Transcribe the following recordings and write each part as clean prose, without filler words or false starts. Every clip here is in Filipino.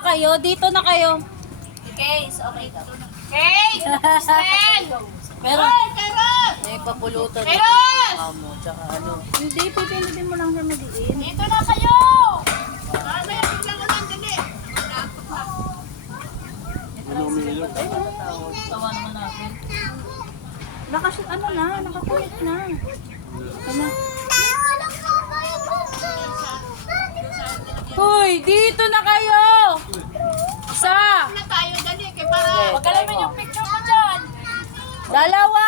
kayo? Dito na kayo. Case, okay daw. Case! Sten! Pero, Carrot! may papulutan. Meron! Amo, tsaka ano. Hindi, pipindutin mo lang sa madiin. Dito na kayo! Ano yung biglang ulan, dali? Tawa naman natin. Ano na, nakakulit na. Ano? Hoy, dito na kayo! Isa! Na tayo, dali. Kaya para... Okay, Pagkalaman yung picture ko dyan. Dalawa!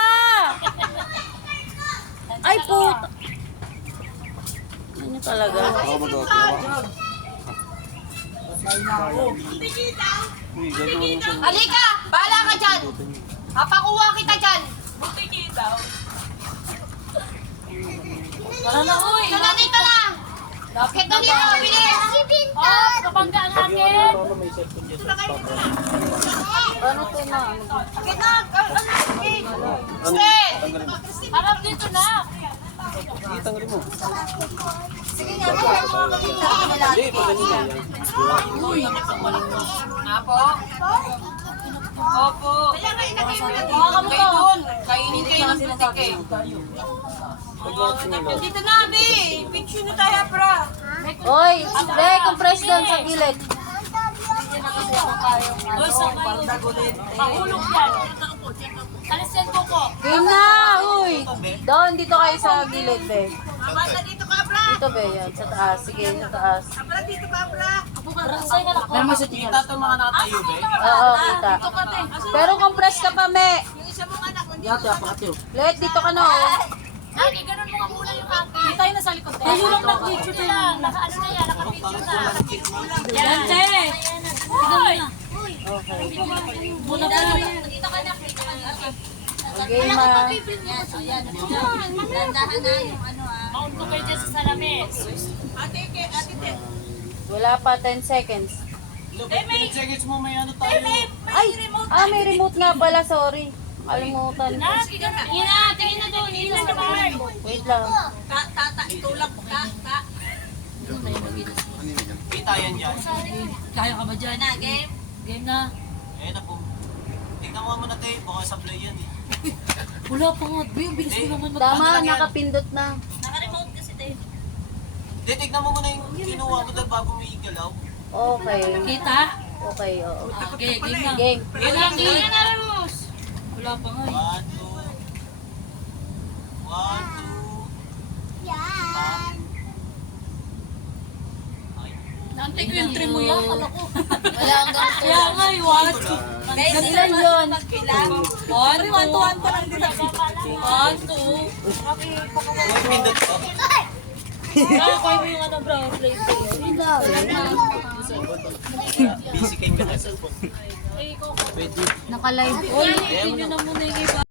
Ay, puta! Ano talaga? Halika! Bahala ka dyan! Papakuha kita dyan! Butiki daw. Ano na, uy? Ito na, dito na! Bakit na dito? Bilis! Oh, kapanggaan natin! Ano to na? Bakit na? Sten! Harap dito na! Sige nga, Apo? Opo. Kaya nga inakayin kainin kayo ng butik eh. Dito na, Abi. Picture na tayo, pra. Oy, be, compress doon sa gilid. Oy, sa mahulog yan. Alisin ko ko. Game na, uy! Doon, dito kayo sa gilid, be. Basta dito ka, pra. Dito, be, yan, sa taas. Sige, sa taas. Pra, dito ka, pra. Pero may kita itong mga nakatayo, be. Oo, kita. Pero compress ka pa, me. Yung isa mong anak, hindi Yate, apakatiyo. Let, dito ka na, oh. Ay, ganun mo nga muna yung akin. Hindi tayo nasa likod. Tayo lang nag-picture na yan. Naka-ano na yan, naka-picture na. Yan, che. Uy! Okay. Muna ka na. Dito ka na, dito ka na. Game, ma. Dandahan na yung ano Mount ko kayo dyan sa salamis. Ate, Wala pa 10 seconds. Look, 10 seconds mo may ano tayo. Ay! May remote nga pala, sorry. Kalimutan ko. tingin na doon. Tingin na doon. Wait lang. Itulak ka. Kita yan dyan. Kaya ka ba dyan? na, game. Game na. Eh, na po. Tingnan mo muna tayo, baka sablay yan eh. Wala pa nga. Bilis ko naman. Tama, nakapindot na. Naka-remote kasi tayo. Hindi, tignan mo muna yung kinuha mo dahil bago may igalaw. Okay. Kita? Okay, oo. Okay, game na. Game. Wala na, Ramos. Wala pa nga. 1, 2. 1, 2. Yan. Naantay ko yung trim mo yan. Kala ko. Wala hanggang Kaya nga, what? Ilan yun? 1, 2, 1 pa lang din ako. 1, 2. Huwag pindot ko. Kaya ko yung ano bro, play ko. Busy kayo ka sa cellphone. Naka-live. Ulitin nyo na muna yung iba.